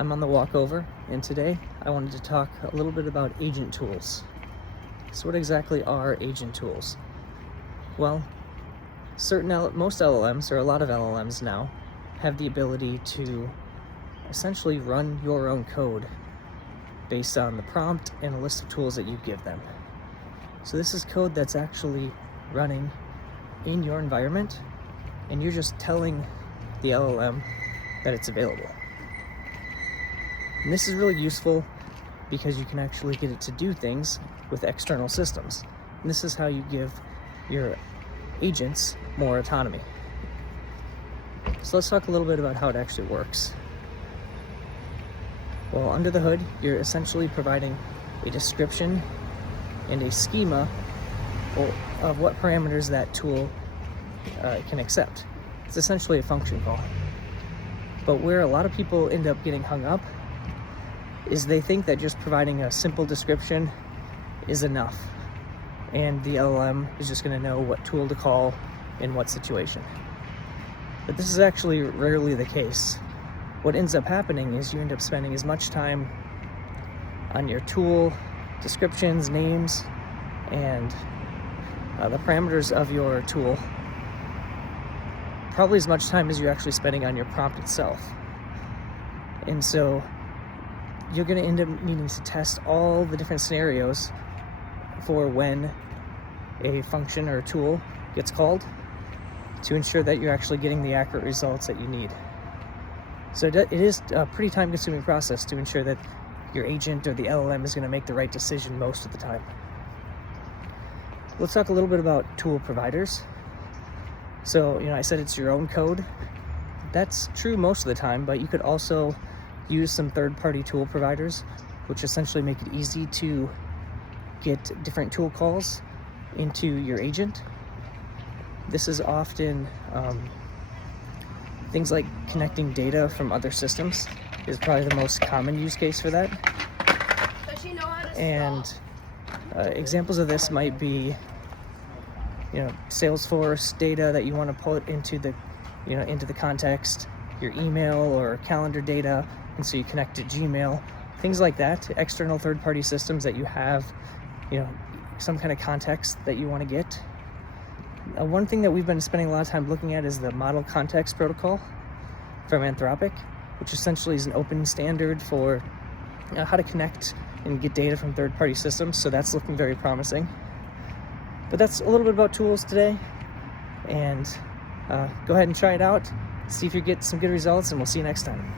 I'm on the walkover, and today I wanted to talk a little bit about agent tools. So what exactly are agent tools? Well, most LLMs, or a lot of LLMs now, have the ability to essentially run your own code based on the prompt and a list of tools that you give them. So this is code that's actually running in your environment, and you're just telling the LLM that it's available. And this is really useful because you can actually get it to do things with external systems. And this is how you give your agents more autonomy. So let's talk a little bit about how it actually works. Well, under the hood, you're essentially providing a description and a schema of what parameters that tool can accept. It's essentially a function call. But where a lot of people end up getting hung up is they think that just providing a simple description is enough, and the LLM is just going to know what tool to call in what situation. But this is actually rarely the case. What ends up happening is you end up spending as much time on your tool descriptions, names, and the parameters of your tool, probably as much time as you're actually spending on your prompt itself. And so you're going to end up needing to test all the different scenarios for when a function or a tool gets called to ensure that you're actually getting the accurate results that you need. So it is a pretty time-consuming process to ensure that your agent or the LLM is going to make the right decision most of the time. Let's talk a little bit about tool providers. So, I said it's your own code. That's true most of the time, but you could also use some third-party tool providers, which essentially make it easy to get different tool calls into your agent. This is often things like connecting data from other systems is probably the most common use case for that. And examples of this might be, Salesforce data that you want to put into the context, your email or calendar data, and so you connect to Gmail, things like that, external third-party systems that you have, some kind of context that you want to get. One thing that we've been spending a lot of time looking at is the Model Context Protocol from Anthropic, which essentially is an open standard for how to connect and get data from third-party systems, so that's looking very promising. But that's a little bit about tools today, and go ahead and try it out, see if you get some good results, and we'll see you next time.